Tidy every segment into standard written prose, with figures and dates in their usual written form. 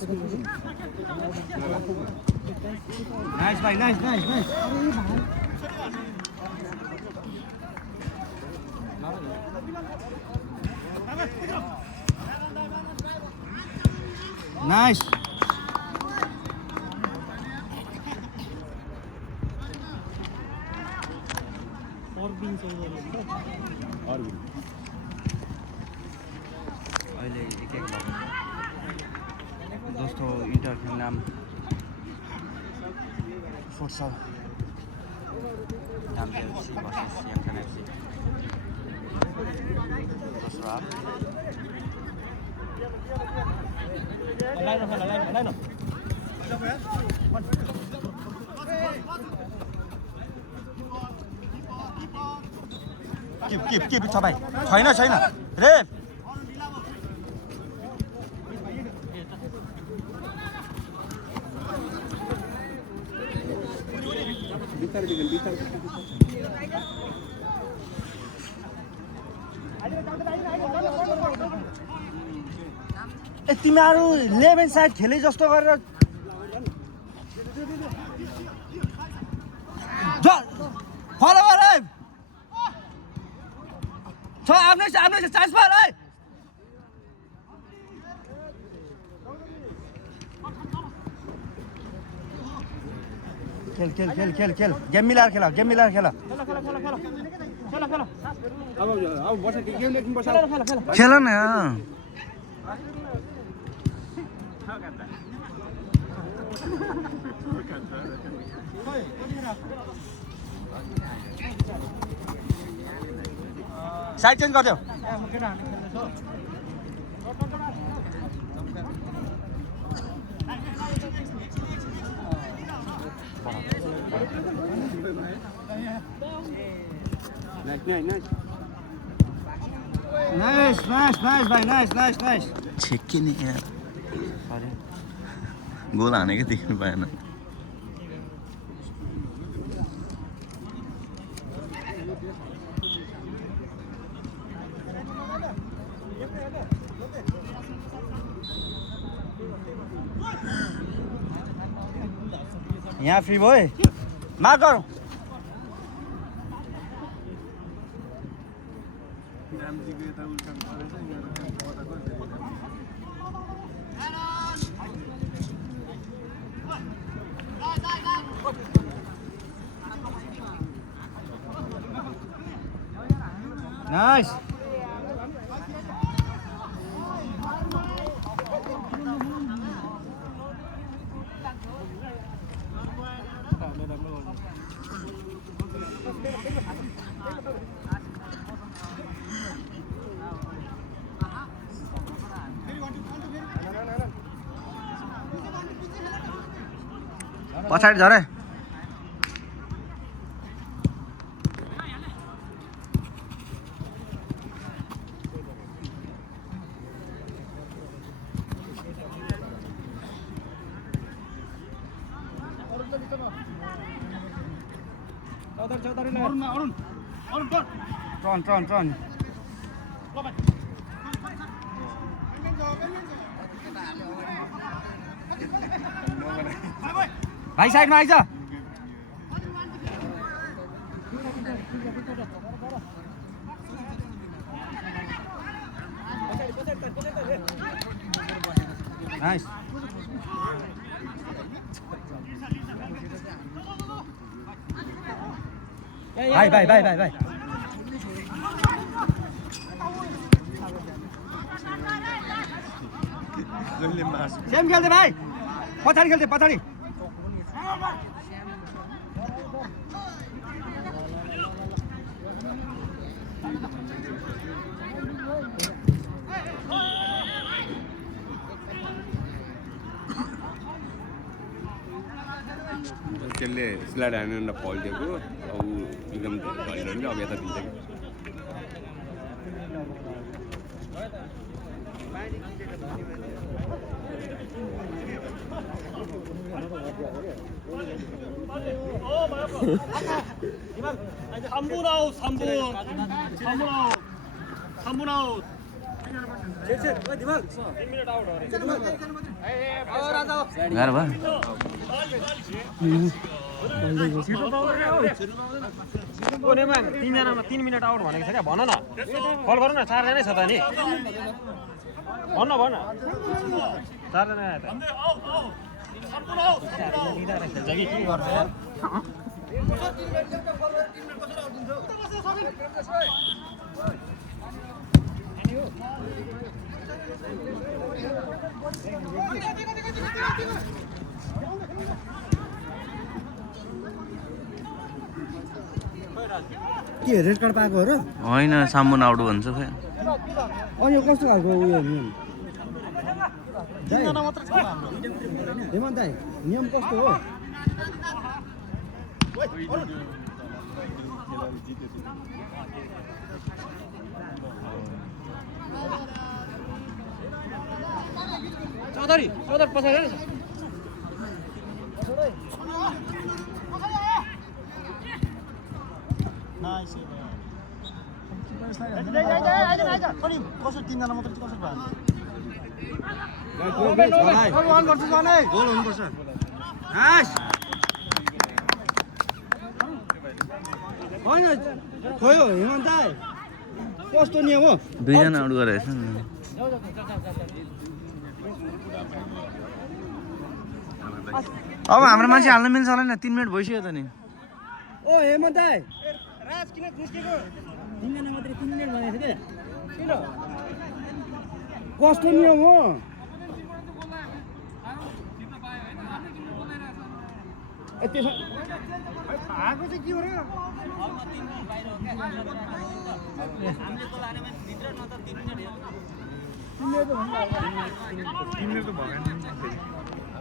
nice भाई nice nice nice nice और भी अहिले एक एक दोस्तों इंटर के नाम फुटसल नाम एफसी वर्सेस सियामथान एफसी दोस्रो हाफ किप छ भाइ छैन रे तिमीहरू लेफ्ट ह्यान्ड साइड खेले जस्तो गरेर फलो गर है छ आफ्नै चान्स पार है खेल गेम मिलाएर खेल अब बस गेम लेकिन बस खेल न साइड चेन्ज गरिदेऊ नाइस भाइ नाइस छेक्के नि यार गोल हानेकै देख्नु पाएन यहाँ फ्री भयो मार्क गरौँ नाइस पछाडि झरे ट्रन भाइ साइडमा आइज नाइस भाइ सेम खेल्दै भाइ पछाडि खेल्दै पछाडि त्यसले स्लाइड हानेर पल्टेको अब एकदम ढलिरहन्छ अब यता दिन्छ कि 3분 아웃 3분 아웃 1 minute out गाह्रो भयो ओ नेमान 3 जनामा 3 मिनेट आउट भनेको छ क्या भन न कल गरौ न 4 जनै छ त नि भन 4 जना आए त जगी के गर्छ यार के रेड कार्ड पाएको हो र होइन सामुन आउट भन्छ खै अनि यो कस्तो खालको उयो नियम हेमन्त दाइ नियम कस्तो हो चौधरी पछाडि हेर्नु कसरी 3 जना मात्र कसरी भयो गोल हुनुपर्छ नाइस होइन खोयो हेमन्त दाइ कस्तो नियम हो 2 जना आउट गरेछ नि अब हाम्रो मान्छे हाल्न मिल्छ होला नि 3 मिनेट भइसक्यो त नि ओ हेमन्त दाइ राज किन निस्केको 3 जना मात्र 3 मिनेट भनेको थियो किन कस्तो नियम हो आएको चाहिँ के हो र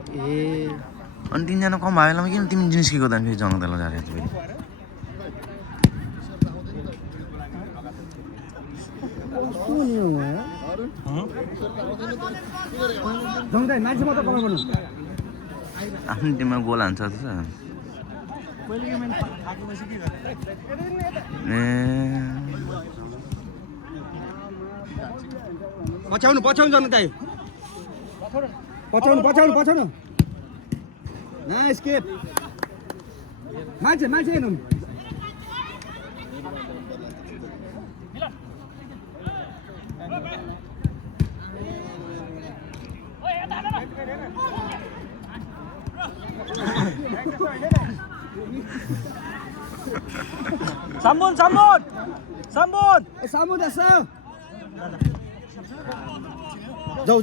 ए अनि 3 जना कम भयो बेलामा किन तिमी निस्केको त फेरि जनतालाई जारे फेरि कस्तो नियम हो जङ्गदाइ मान्छे मात्र कल गर्नु आफ्नो टिममा गोल हान्छ त ए पछाउनु जङ्गदाइ पछाउनु नाइस केप मान्छे हेर्नु Sambun सामुदा जाऊ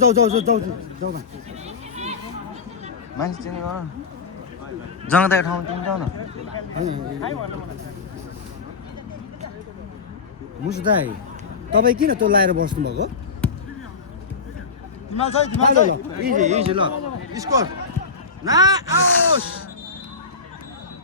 मान्छे चेन्ज गर जनताको ठाउँमा तिमी जाऊ न मुसु दाइ तपाईँ किन त्यो लाएर बस्नुभएको हिमाल छ इजी ल स्कोर ना आउट